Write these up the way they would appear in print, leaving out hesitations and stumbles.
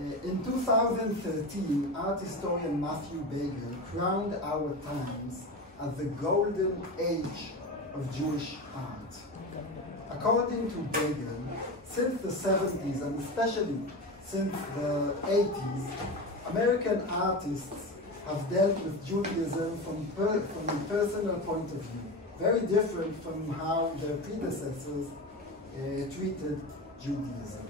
In 2013, art historian Matthew Bagel crowned our times as the golden age of Jewish art. According to Bagel, since the 70s and especially since the 80s, American artists have dealt with Judaism from a personal point of view, very different from how their predecessors treated Judaism.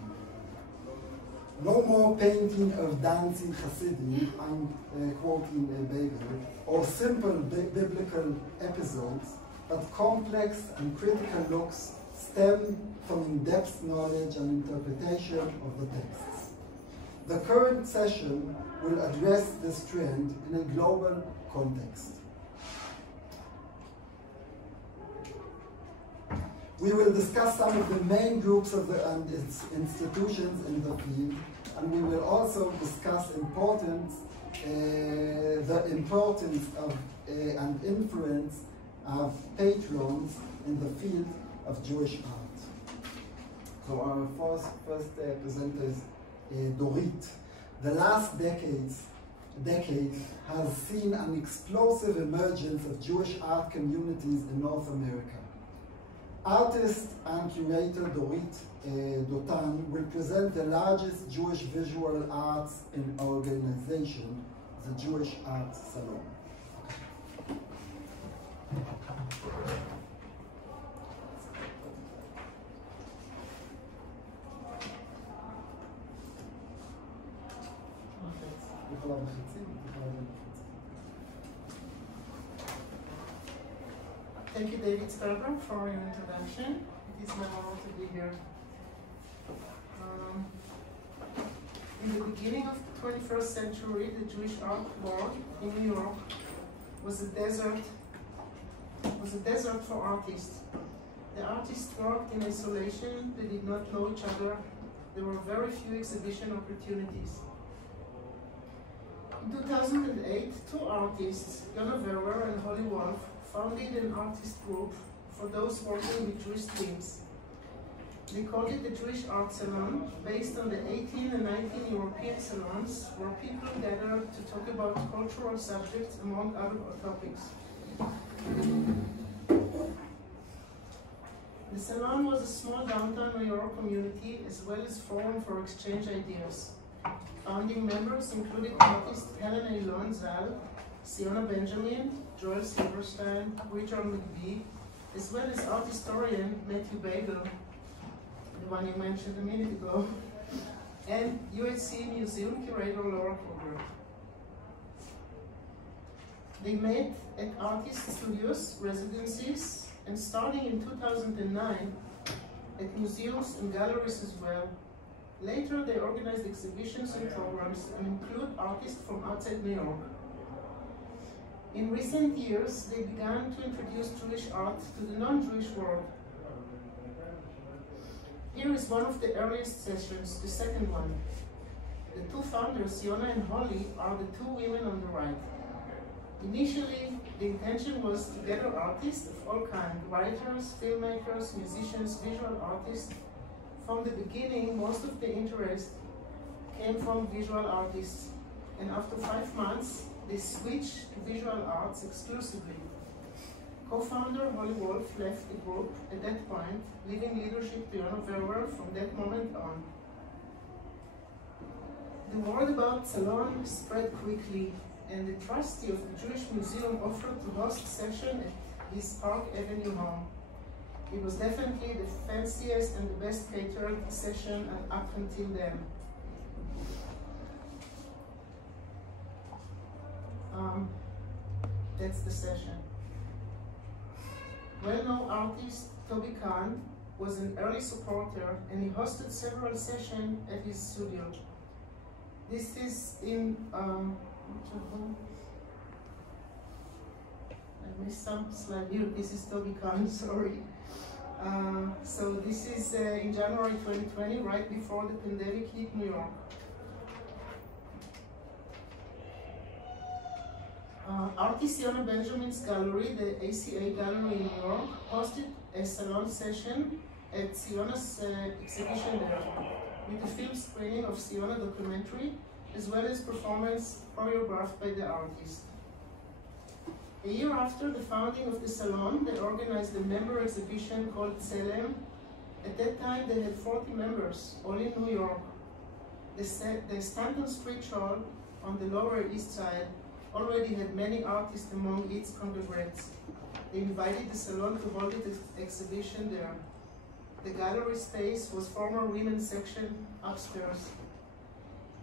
No more painting of dancing Hasidim, I'm quoting Bagel, or simple biblical episodes, but complex and critical looks stem from in-depth knowledge and interpretation of the texts. The current session will address this trend in a global context. We will discuss some of the main groups of and its institutions in the field, and we will also discuss the importance of and influence of patrons in the field of Jewish art. So our first presenter is Dorit. The last decade has seen an explosive emergence of Jewish art communities in North America. Artist and curator Dorit Dotan will present the largest Jewish visual arts organization, the Jewish Art Salon. Thank you, David Sperber, for your introduction. It is my honor to be here. In the beginning of the 21st century, the Jewish art world in New York was a desert for artists. The artists worked in isolation, they did not know each other, there were very few exhibition opportunities. In 2008, two artists, Yona Verwer and Holly Wolf, founded an artist group for those working with Jewish themes. They called it the Jewish Art Salon, based on the 18 and 19 European salons where people gathered to talk about cultural subjects among other topics. The salon was a small downtown New York community as well as forum for exchange ideas. Founding members included artists Helen Eilon Zal, Siona Benjamin, Joel Silverstein, Richard McBee, as well as art historian Matthew Bagel, the one you mentioned a minute ago, and UHC museum curator Laura Kruger. They met at artist studios, residencies, and starting in 2009, at museums and galleries as well. Later, they organized exhibitions and programs and include artists from outside New York. In recent years, they began to introduce Jewish art to the non-Jewish world. Here is one of the earliest sessions, the second one. The two founders, Yona and Holly, are the two women on the right. Initially, the intention was to gather artists of all kinds, writers, filmmakers, musicians, visual artists. From the beginning, most of the interest came from visual artists, and after 5 months, they switched to visual arts exclusively. Co-founder Holly Wolf left the group at that point, leaving leadership to Yona Verwer from that moment on. The word about Salon spread quickly, and the trustee of the Jewish Museum offered to host a session at his Park Avenue home. It was definitely the fanciest and the best catered session up until then. That's the session. Well-known artist Toby Kahn was an early supporter, and he hosted several sessions at his studio. This is in I missed some slide here. This is Toby Kahn, sorry. So this is in January 2020, right before the pandemic hit New York. Artist Yona Benjamin's gallery, the ACA Gallery in New York, hosted a salon session at Siona's exhibition there. with a film screening of Siona documentary, as well as performance choreographed by the artist. A year after the founding of the Salon, they organized a member exhibition called Salon. At that time, they had 40 members, all in New York. The Stanton Street Hall on the Lower East Side already had many artists among its congregants. They invited the Salon to hold its exhibition there. The gallery space was former women's section upstairs.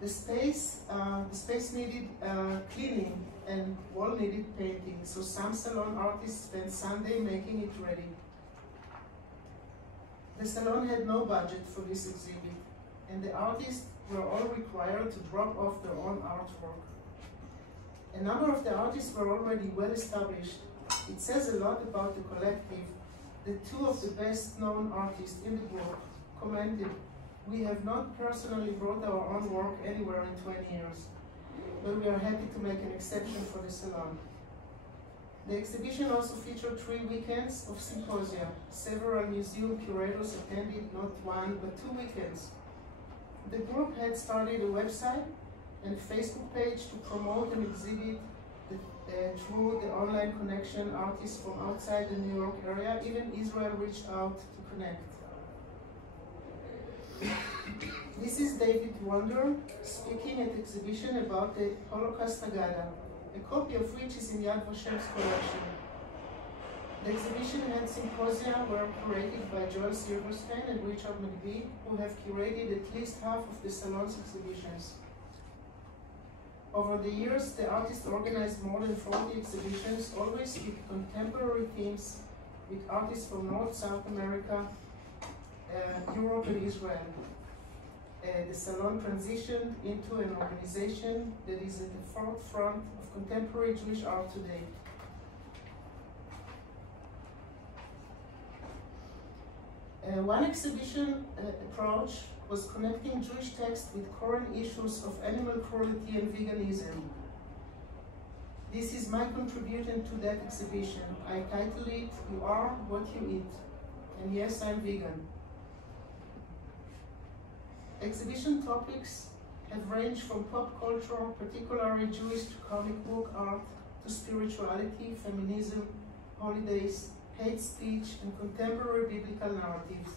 The space needed cleaning and wall needed painting, so some Salon artists spent Sunday making it ready. The Salon had no budget for this exhibit, and the artists were all required to drop off their own artwork. A number of the artists were already well established. It says a lot about the collective that two of the best-known artists in the group commented, "We have not personally brought our own work anywhere in 20 years, but we are happy to make an exception for the Salon." The exhibition also featured 3 weekends of symposia. Several museum curators attended not one, but 2 weekends. The group had started a website and a Facebook page to promote an exhibit through the online connection. Artists from outside the New York area, even Israel, reached out to connect. This is David Sperber speaking at the exhibition about the Holocaust Agada, a copy of which is in Yad Vashem's collection. The exhibition had symposia were curated by Joel Silverstein and Richard McBee, who have curated at least half of the Salon's exhibitions. Over the years, the artist organized more than 40 exhibitions, always with contemporary themes, with artists from North, South America, Europe and Israel. The Salon transitioned into an organization that is at the forefront of contemporary Jewish art today. One exhibition approach was connecting Jewish text with current issues of animal cruelty and veganism. This is my contribution to that exhibition. I titled it, "You Are What You Eat." And yes, I'm vegan. Exhibition topics have ranged from pop culture, particularly Jewish, to comic book art, to spirituality, feminism, holidays, hate speech, and contemporary biblical narratives.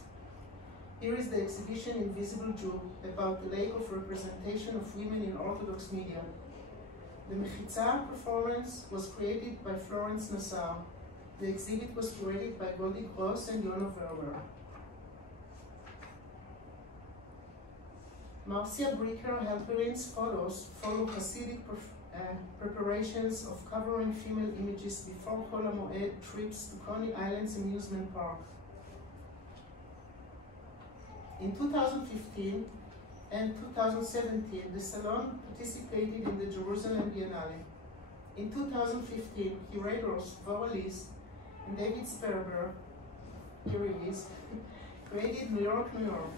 Here is the exhibition Invisible Jew, about the lack of representation of women in Orthodox media. The Mechitza performance was created by Florence Nassar. The exhibit was curated by Goldie Gross and Yona Verber. Marcia Bricker Halperin's photos follow Hasidic preparations of covering female images before Kol HaMoed trips to Coney Island's amusement park. In 2015 and 2017, the Salon participated in the Jerusalem Biennale. In 2015, curators Voralis and David Sperber, here he is, created New York, New York,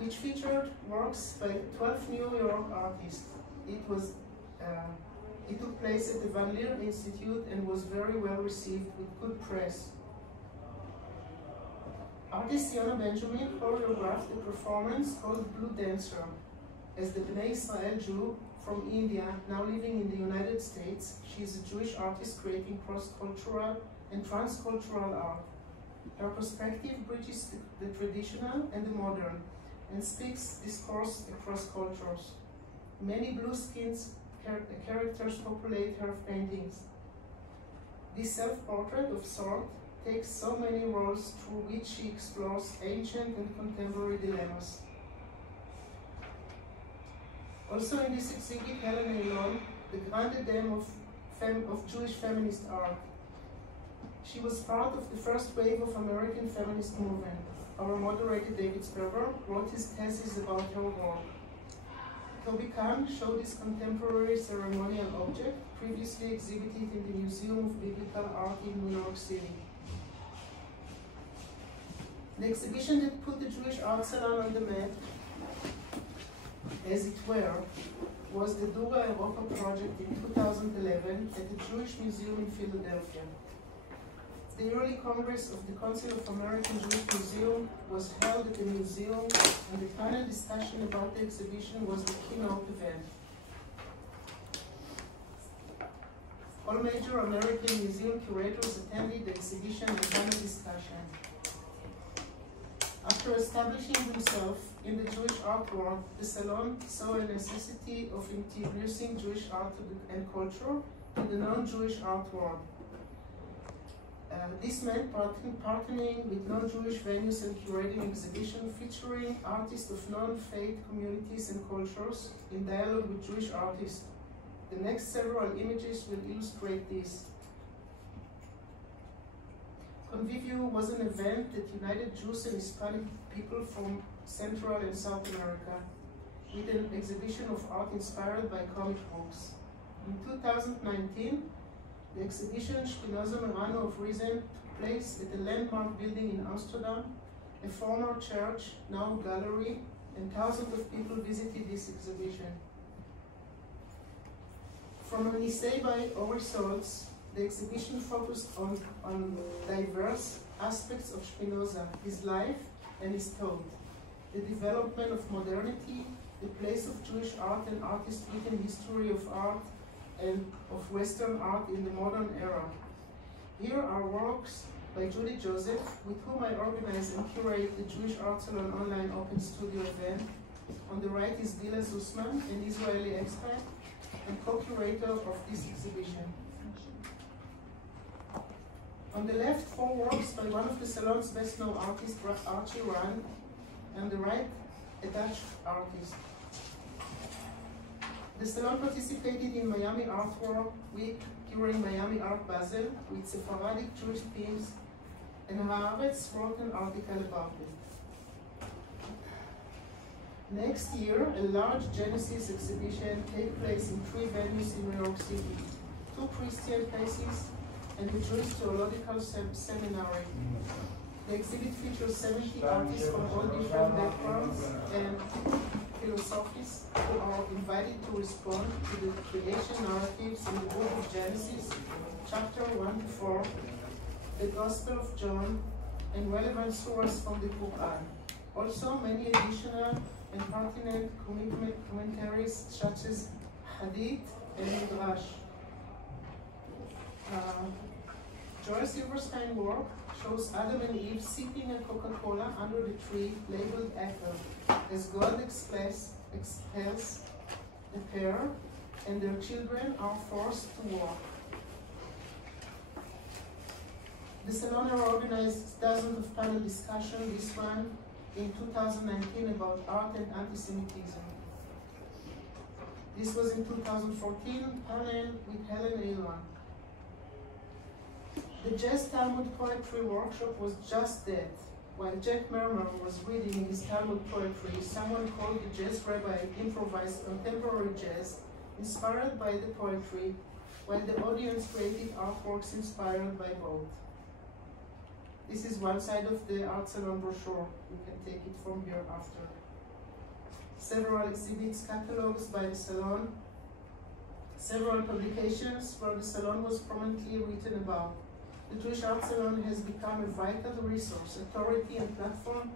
which featured works by 12 New York artists. It took place at the Van Leer Institute and was very well received with good press. Artist Yona Benjamin choreographed a performance called Blue Dancer. As the Bnei Israel Jew from India, now living in the United States, she is a Jewish artist creating cross-cultural and transcultural art. Her perspective bridges the traditional and the modern, and speaks discourse across cultures. Many blue-skinned characters populate her paintings. This self-portrait of sort takes so many roles through which she explores ancient and contemporary dilemmas. Also in this exhibit, Helen Eilon, the grande dame of Jewish feminist art. She was part of the first wave of American feminist movement. Our moderator, David Sperber, wrote his thesis about her work. Toby Kahn showed this contemporary ceremonial object, previously exhibited in the Museum of Biblical Art in New York City. The exhibition that put the Jewish Art Salon on the map, as it were, was the Dura Europa project in 2011 at the Jewish Museum in Philadelphia. The yearly Congress of the Council of American Jewish Museum was held at the museum, and the panel discussion about the exhibition was the keynote event. All major American museum curators attended the exhibition and panel discussion. After establishing himself in the Jewish art world, the Salon saw a necessity of introducing Jewish art and culture to the non-Jewish art world. This meant partnering with non-Jewish venues and curating exhibition featuring artists of non-faith communities and cultures in dialogue with Jewish artists. The next several images will illustrate this. Convivio was an event that united Jews and Hispanic people from Central and South America with an exhibition of art inspired by comic books. In 2019, the exhibition Spinoza Merano of Reason took place at a landmark building in Amsterdam, a former church, now gallery, and thousands of people visited this exhibition. From an essay by Ori Solz, the exhibition focused on diverse aspects of Spinoza, his life and his thought, the development of modernity, the place of Jewish art and artists within history of art and of Western art in the modern era. Here are works by Judy Joseph, with whom I organize and curate the Jewish Art Salon online open studio event. On the right is Dila Zusman, an Israeli expat and co-curator of this exhibition. On the left, 4 works by one of the Salon's best-known artists, Archie Rand, and the right, a Dutch artist. The Salon participated in Miami Art Week during Miami Art Basel with Sephardic Jewish themes, and Haaretz wrote an article about it. Next year, a large Genesis exhibition takes place in 3 venues in New York City, 2 Christian places, and the Jewish Theological Seminary. The exhibit features 70 artists from all different backgrounds and philosophies who are invited to respond to the creation narratives in the book of Genesis, chapter 1 to 4, the Gospel of John, and relevant surahs from the Quran. Also, many additional and pertinent commentaries such as Hadith and Midrash. Joel Silverstein's work shows Adam and Eve sipping a Coca-Cola under the tree labeled apple, as God expels the pair and their children are forced to walk. The Salon organized dozens of panel discussions, this one in 2019 about art and anti-Semitism. This was in 2014 panel with Helen Aylwan. The JAS Talmud Poetry Workshop was just that. While Jack Mermer was reading his Talmud poetry, someone called the jazz rabbi improvised contemporary jazz inspired by the poetry, while the audience created artworks inspired by both. This is one side of the Art Salon brochure. You can take it from here after. Several exhibits, catalogs by the Salon, several publications where the Salon was prominently written about. The Jewish Art Salon has become a vital resource, authority, and platform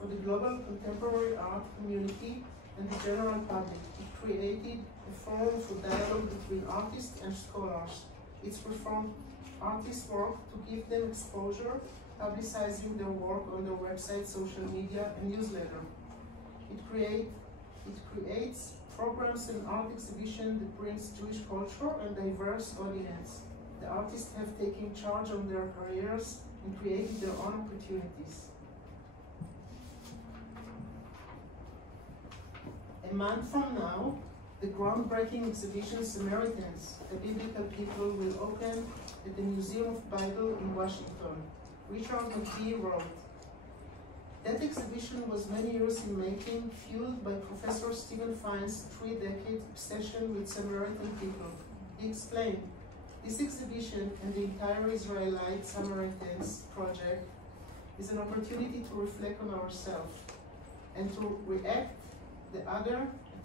for the global contemporary art community and the general public. It created a forum for dialogue between artists and scholars. It's performed artists' work to give them exposure, publicizing their work on their website, social media, and newsletter. It creates programs and art exhibition that brings Jewish culture and diverse audience. The artists have taken charge of their careers and created their own opportunities. A month from now, the groundbreaking exhibition Samaritans, a Biblical People, will open at the Museum of Bible in Washington. Richard McGee wrote, "That exhibition was many years in making, fueled by Professor Stephen Fine's 3-decade obsession with Samaritan people." He explained, "This exhibition and the entire Israelite Samaritans project is an opportunity to reflect on ourselves and to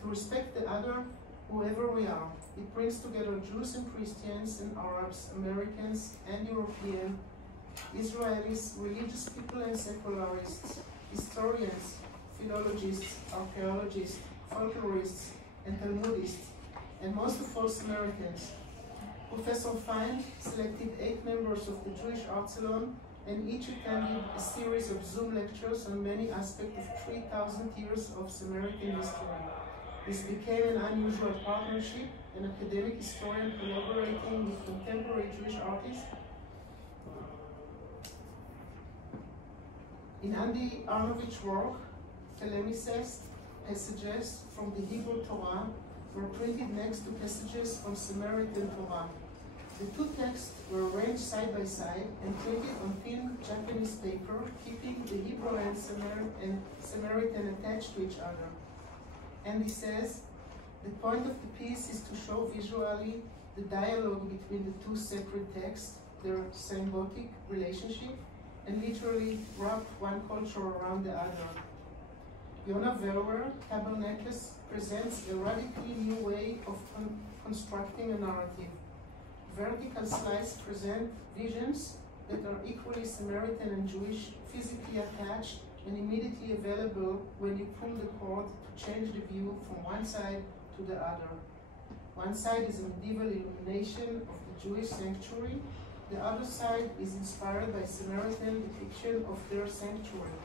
respect the other, whoever we are. It brings together Jews and Christians and Arabs, Americans and Europeans, Israelis, religious people and secularists, historians, philologists, archaeologists, folklorists, and Talmudists, and most of all Samaritans. Professor Fein selected 8 members of the Jewish Art Salon, and each attended a series of Zoom lectures on many aspects of 3,000 years of Samaritan history. This became an unusual partnership, an academic historian collaborating with contemporary Jewish artists. In Andy Arnovich's work, Telemicest passages from the Hebrew Torah were printed next to passages from Samaritan Torah. The 2 texts were arranged side by side and printed on thin Japanese paper, keeping the Hebrew and Samaritan attached to each other. And he says, the point of the piece is to show visually the dialogue between the 2 separate texts, their symbiotic relationship, and literally wrap one culture around the other. Yonah Verwer, Tabernacles, presents a radically new way of constructing a narrative. Vertical slices present visions that are equally Samaritan and Jewish, physically attached and immediately available when you pull the cord to change the view from one side to the other. One side is a medieval illumination of the Jewish sanctuary. The other side is inspired by Samaritan depiction of their sanctuary.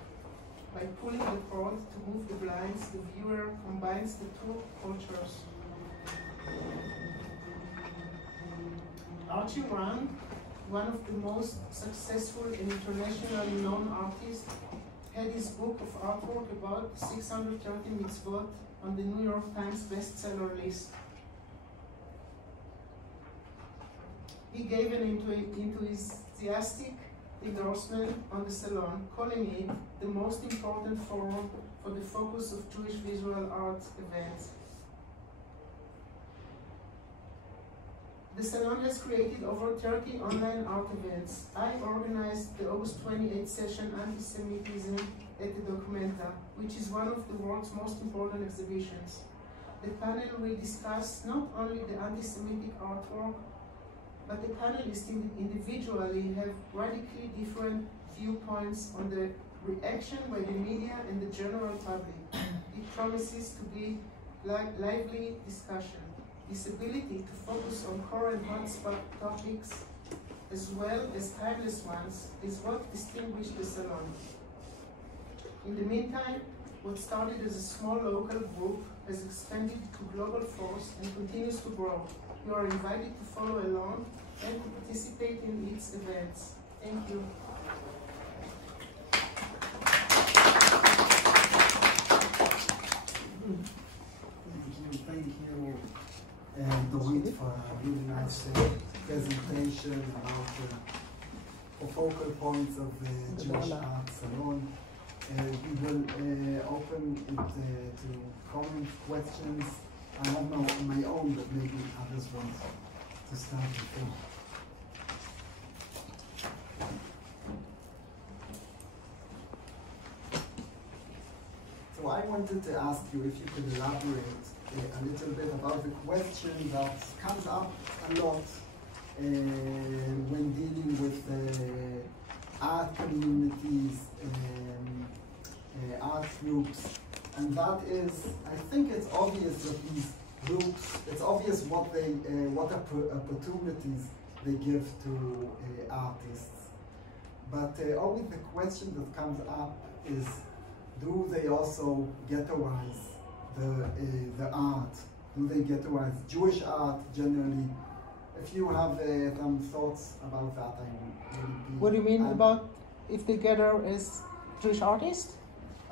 By pulling the cord to move the blinds, the viewer combines the 2 cultures. Archie Rand, one of the most successful and internationally known artists, had his book of artwork about 630 mitzvot on the New York Times bestseller list. He gave an enthusiastic endorsement on the Salon, calling it the most important forum for the focus of Jewish visual art events. The Salon has created over 30 online art events. I organized the August 28th session Anti-Semitism at the Documenta, which is one of the world's most important exhibitions. The panel will discuss not only the anti-Semitic artwork, but the panelists individually have radically different viewpoints on the reaction by the media and the general public. It promises to be lively discussion. This ability to focus on core and hotspot topics as well as timeless ones is what distinguished the Salon. In the meantime, what started as a small local group has expanded to global force and continues to grow. You are invited to follow along and to participate in its events. Thank you. Thank you, Dorit, for a really nice presentation about the focal points of the Jewish Art Salon. We will open it to comments, questions. I don't know on my own, but maybe others want to start before. So I wanted to ask you if you could elaborate a little bit about the question that comes up a lot when dealing with art communities, art groups, and that is, I think it's obvious that these groups, it's obvious what opportunities they give to artists. But always the question that comes up is, do they also ghettoize the art? Do they ghettoize Jewish art generally? If you have some thoughts about that, I would really be... What do you mean about if they gather as Jewish artists?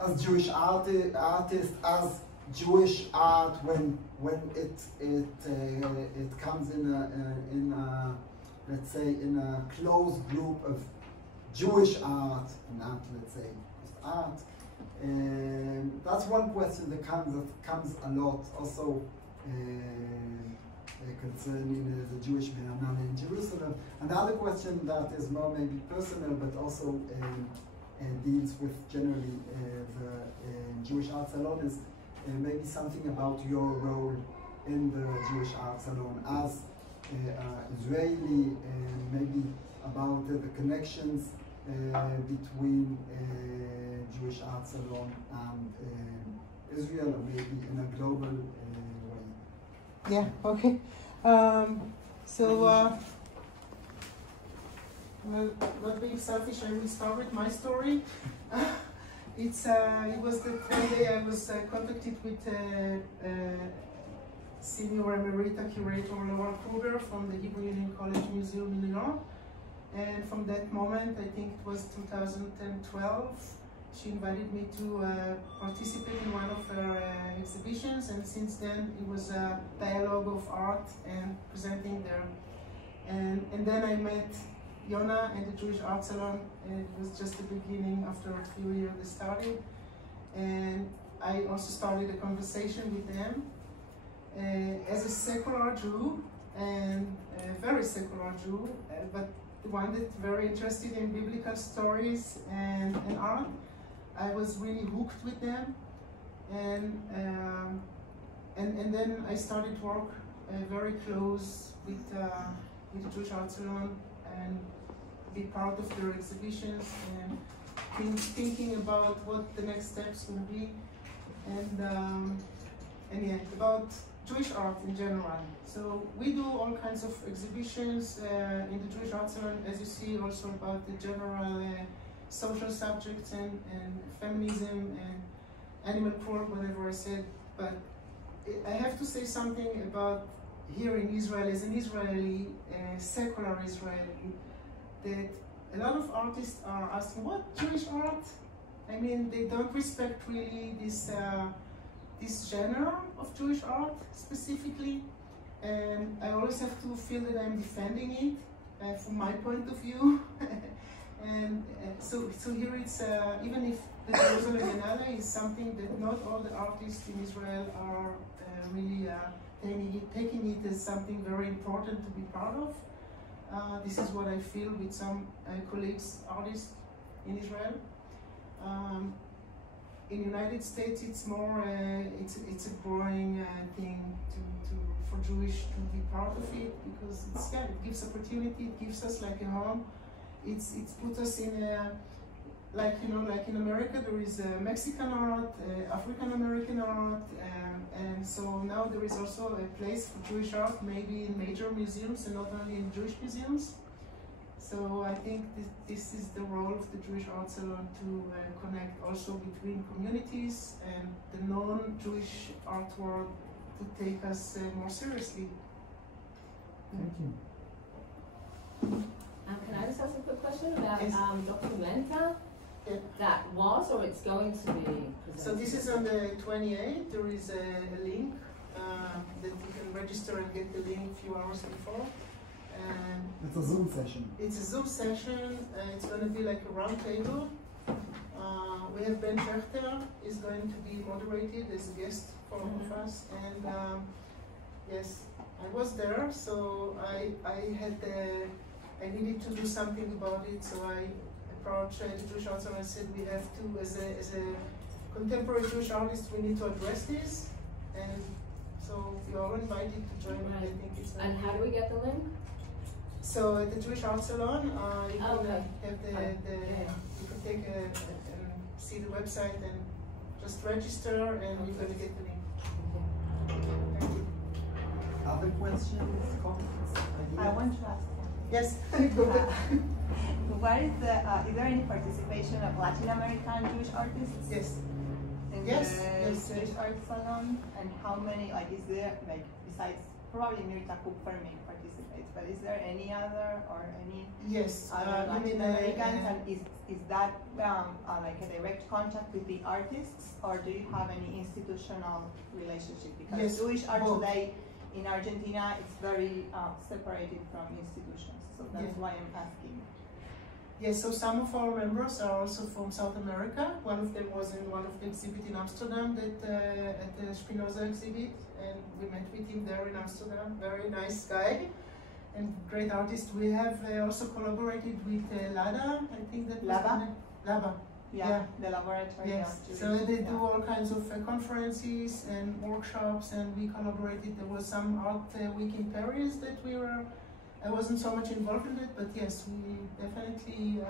As Jewish artists, as Jewish art when it comes in a let's say in a closed group of Jewish art, not let's say just art. That's one question that comes a lot. Also concerning the Jewish Biennale in Jerusalem. Another question that is more maybe personal, but also deals with generally the Jewish Art Salon is maybe something about your role in the Jewish Art Salon as Israeli, maybe about the connections between Jewish Art Salon and Israel, or maybe in a global way. Yeah, okay. Well, not being selfish, I will start with my story. It was the day I was contacted with Senior Emerita Curator Laura Kruger from the Hebrew Union College Museum in New York. And from that moment, I think it was 2012, she invited me to participate in one of her exhibitions, and since then it was a dialogue of art and presenting there. And then I met Yona and the Jewish Art Salon, and it was just the beginning. After a few years they started, and I also started a conversation with them. As a secular Jew, and a very secular Jew, but one that's very interested in biblical stories and art, I was really hooked with them, and then I started to work very close with the Jewish Art Salon and be part of their exhibitions and thinking about what the next steps will be, and yeah, about Jewish art in general. So we do all kinds of exhibitions in the Jewish Art Salon, as you see, also about the general social subjects and feminism and animal cruelty, whatever I said. But I have to say something about here in Israel, as an Israeli, secular Israeli, that a lot of artists are asking, what, Jewish art? I mean, they don't respect really this genre of Jewish art specifically, and I always have to feel that I'm defending it from my point of view. And so here it's, even if the Jerusalem Biennale is something that not all the artists in Israel are really taking it as something very important to be part of. This is what I feel with some colleagues, artists in Israel. In the United States, it's more, it's a growing thing for Jewish to be part of it, because it's, yeah, it gives opportunity, it gives us like a home. It's put us in a, like, you know, like in America there is Mexican art, African American art, and so now there is also a place for Jewish art, maybe in major museums and not only in Jewish museums. So I think this is the role of the Jewish Art Salon, to connect also between communities and the non-Jewish art world, to take us more seriously. Thank you. Can I just ask a quick question about Yes. Documenta? Yeah. That was, or it's going to be presented? So this is on the 28th. There is a link that you can register and get the link a few hours before. It's a Zoom session. It's a Zoom session. It's going to be like a round table. We have Ben Schechter is going to be moderated as a guest for all of us. And yes, I was there, so I needed to do something about it. So I approached the Jewish Art Salon and said, we have to, as a contemporary Jewish artist, we need to address this. And so you're all invited to join. Right. I think it's. And how do we get the link? So at the Jewish Art Salon, you can Okay. have you can take and see the website and just register, and you're going to get the link. Thank you. Other questions, comments, ideas? I want to ask. Yes, go ahead. What is is there any participation of Latin American Jewish artists? Yes. In Yes, the yes, Jewish yes. Art Salon, and how many, like, is there, like, besides probably Mirta Kupferman participates, but is there any other or any Yes. other You mean, Latin Americans, and is that like a direct contact with the artists, or do you have any institutional relationship? Because Yes, Jewish art both. today in Argentina is very separated from institutions, so that's Yeah. why I'm asking. Yes, so some of our members are also from South America. One of them was in one of the exhibits in Amsterdam, that at the Spinoza exhibit, and we met with him there in Amsterdam. Very nice guy and great artist. We have also collaborated with Lada, I think that was Laba? the name. Laba. Yeah. The laboratory. Yes, of so Jewish- they do yeah. all kinds of conferences and workshops, and we collaborated. There was some art week in Paris that we were I wasn't so much involved in it, but yes, we definitely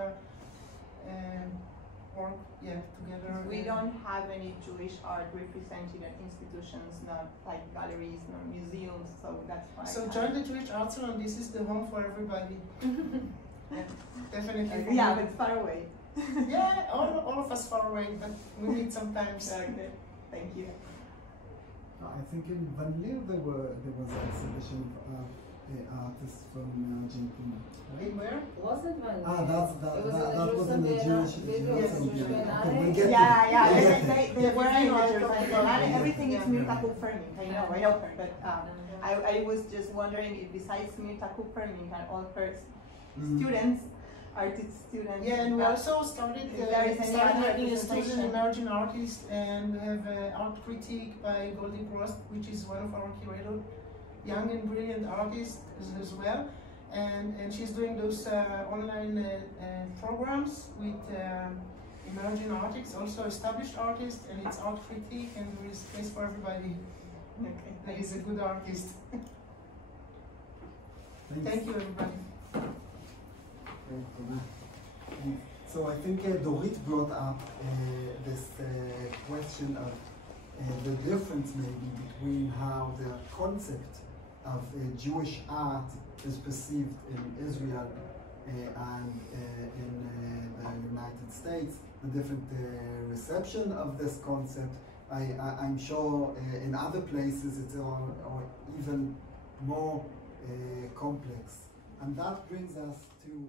work together. We don't have any Jewish art represented in institutions, not like galleries, nor museums, so that's why. So join the Jewish Art Salon. This is the home for everybody. Definitely. Yeah, but it's far away. Yeah, all of us far away, but we meet sometimes. Okay. Thank you. I think in Van Leer there was an exhibition of artists from Argentina. In where? Wasn't Van Leer. That was in the Jewish Biennale. Okay, we'll get Yeah, to they were in the Yeah. Jewish Biennale. Everything is Mirta Kupferman. I know her, but I was just wondering if besides Mirta Kupferman and all her students, artist students. Yeah, and we also started there is any other having a student representation? emerging artist, and we have art critique by Goldie Prost, which is one of our curator, young and brilliant artist as well. And she's doing those online programs with emerging artists, also established artists, and it's art critique, and there is space for everybody. Okay. That is a good artist. Thank you, everybody. So I think Dorit brought up this question of the difference maybe between how the concept of Jewish art is perceived in Israel and in the United States, the different reception of this concept. I'm sure in other places it's or even more complex. And that brings us to